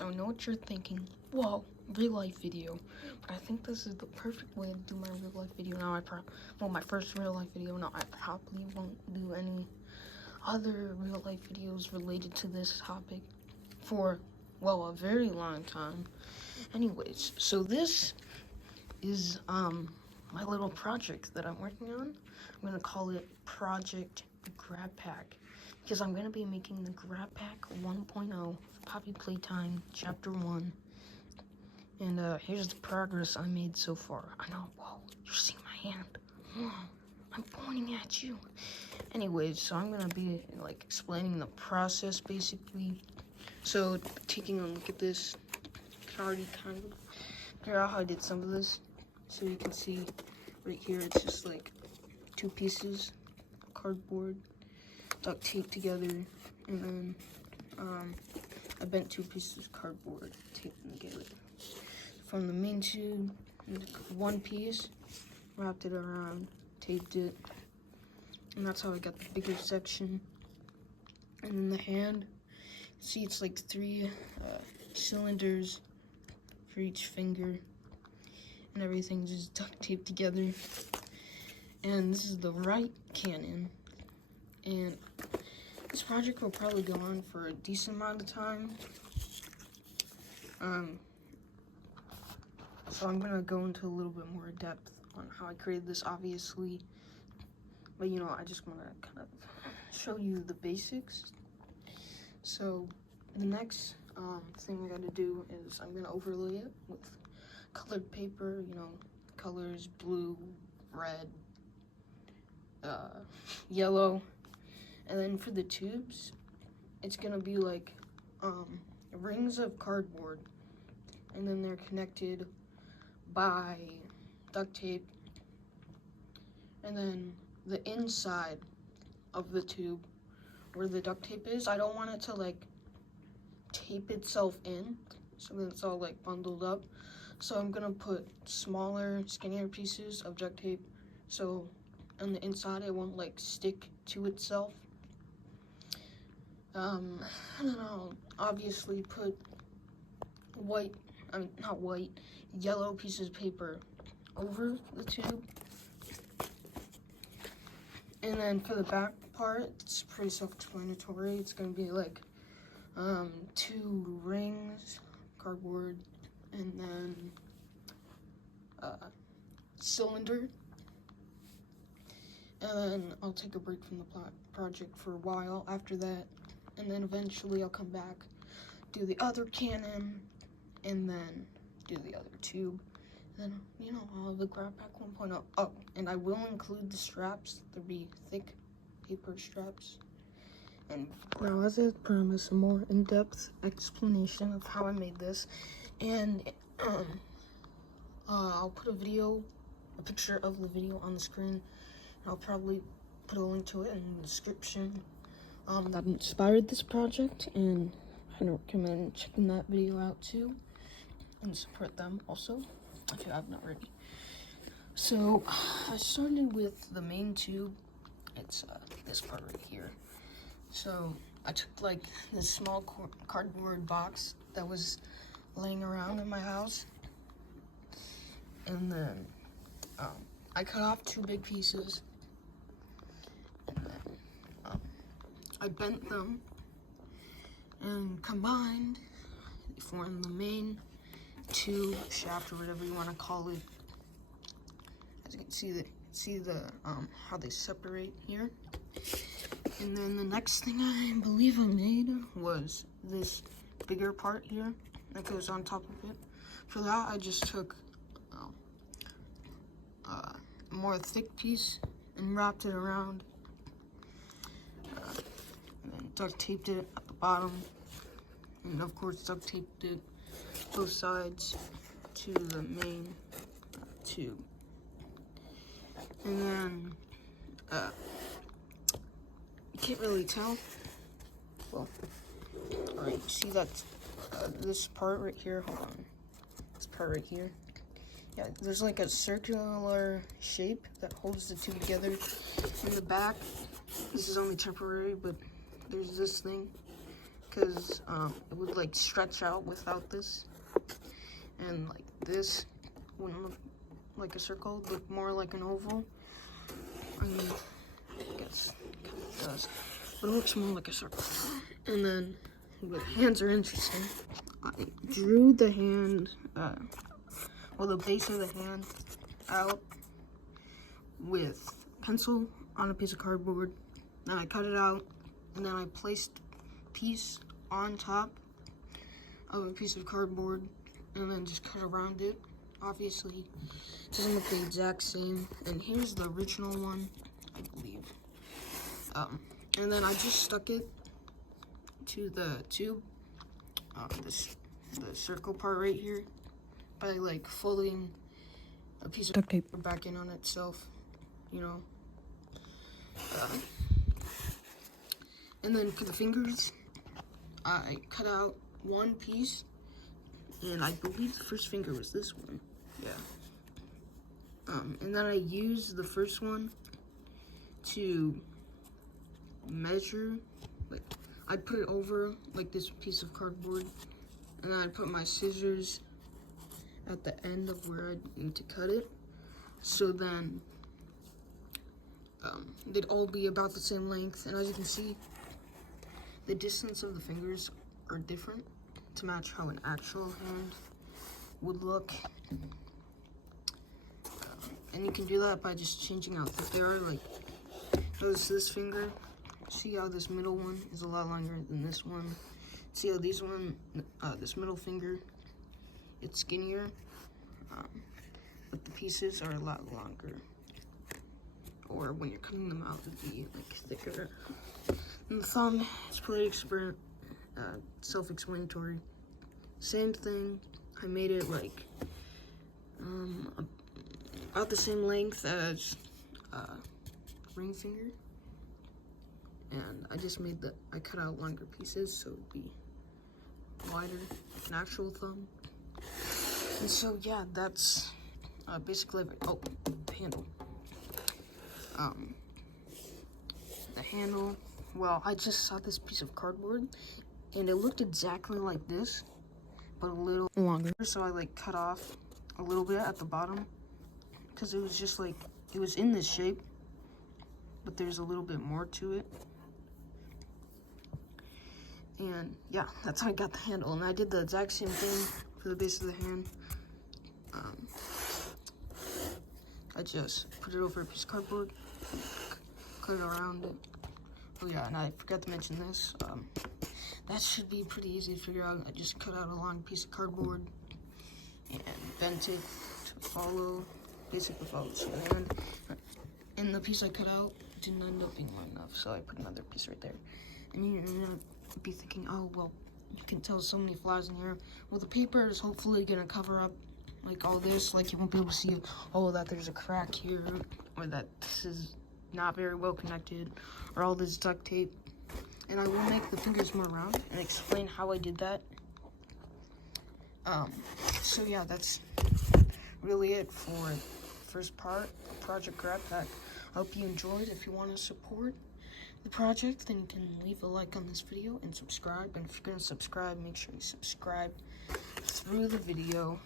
So I know what you're thinking. Whoa, real life video. But I think this is the perfect way to do my real life video. Now my first real life video. Now I probably won't do any other real life videos related to this topic for, well, a very long time. Anyways, so this is my little project that I'm working on. I'm gonna call it Project Grabpack, because I'm gonna be making the Grabpack 1.0 Poppy Playtime Chapter 1. And here's the progress I made so far. I know, whoa, you see my hand? Whoa, I'm pointing at you. Anyways, so I'm gonna be like explaining the process basically. So taking a look at this, you can already kind of figure out how I did some of this. So you can see right here, it's just like 2 pieces of cardboard duct taped together, and then I bent 2 pieces of cardboard, taped them together. From the main tube, 1 piece, wrapped it around, taped it, and that's how I got the bigger section. And then the hand, see, it's like 3 cylinders for each finger, and everything just duct taped together. And this is the right cannon, and this project will probably go on for a decent amount of time. So I'm gonna go into a little bit more depth on how I created this, obviously, but you know, I just want to kind of show you the basics. So the next thing I gotta do is I'm gonna overlay it with colored paper, you know, colors blue, red, yellow. And then for the tubes, it's gonna be like rings of cardboard, and then they're connected by duct tape. And then the inside of the tube, where the duct tape is, I don't want it to like tape itself in, so then it's all like bundled up. So I'm gonna put smaller, skinnier pieces of duct tape, so on the inside it won't like stick to itself. And then I'll obviously put yellow pieces of paper over the tube. And then for the back part, it's pretty self-explanatory. It's gonna be like 2 rings, cardboard, and then cylinder. And then I'll take a break from the project for a while after that, and then eventually I'll come back, do the other cannon, and then do the other tube. And then, you know, I'll have the Grabpack 1.0. Oh, and I will include the straps. There'll be thick paper straps. And now, as I promised, a more in-depth explanation of how I made this. And I'll put a picture of the video on the screen. I'll probably put a link to it in the description that inspired this project, and I recommend checking that video out too, and support them also if you haven't already. So I started with the main tube. It's this part right here. So I took like this small cardboard box that was laying around in my house, and then I cut off 2 big pieces, and then I bent them and combined they formed the main tube shaft, or whatever you want to call it. As you can see the how they separate here. And then the next thing I believe I made was this bigger part here that goes on top of it. For that, I just took a more thick piece and wrapped it around, and then duct taped it at the bottom, and of course duct taped it both sides to the main tube. And then you can't really tell. Well, alright, you see that this part right here? Hold on. This part right here. Yeah, there's like a circular shape that holds the two together. In the back, this is only temporary, but there's this thing because it would like stretch out without this, and like this wouldn't look like a circle, it'd look more like an oval. I mean, I guess it kind of does, but it looks more like a circle. And then the hands are interesting. I drew the hand, the base of the hand out with pencil on a piece of cardboard. Then I cut it out, and then I placed a piece on top of a piece of cardboard, and then just cut around it. Obviously, it doesn't look the exact same. And here's the original one, I believe. And then I just stuck it to the tube, the circle part right here, by like folding a piece of duct tape back in on itself, you know. And then for the fingers, I cut out one piece, and I believe the first finger was this one, yeah. And then I used the first one to measure, like, I put it over like this piece of cardboard, and then I put my scissors at the end of where I need to cut it, so then they'd all be about the same length. And as you can see, the distance of the fingers are different to match how an actual hand would look. And you can do that by just changing out the error. Like, notice this finger. See how this middle one is a lot longer than this one. See how this middle finger, it's skinnier, but the pieces are a lot longer. Or when you're cutting them out, it'd be like thicker. And the thumb is pretty self-explanatory. Same thing. I made it like about the same length as ring finger, and I just I cut out longer pieces so it'd be wider, like an actual thumb. And so yeah, that's basically the handle. The handle, well, I just saw this piece of cardboard and it looked exactly like this, but a little longer. So I like cut off a little bit at the bottom, because it was just like, it was in this shape, but there's a little bit more to it. And yeah, that's how I got the handle. And I did the exact same thing for the base of the hand. I just put it over a piece of cardboard, cut it around it. Oh yeah, and I forgot to mention this. That should be pretty easy to figure out. I just cut out a long piece of cardboard and bent it to basically follow the hand. And the piece I cut out didn't end up being long enough, so I put another piece right there. And you're gonna be thinking, oh, well, you can tell so many flies in here. Well, the paper is hopefully gonna cover up like all this, like you won't be able to see, oh, that there's a crack here, or that this is not very well connected, or all this duct tape. And I will make the fingers more round and explain how I did that. So yeah, that's really it for first part, Project Grabpack. I hope you enjoyed. If you want to support the project, then you can leave a like on this video and subscribe. And if you're gonna subscribe, make sure you subscribe through the video.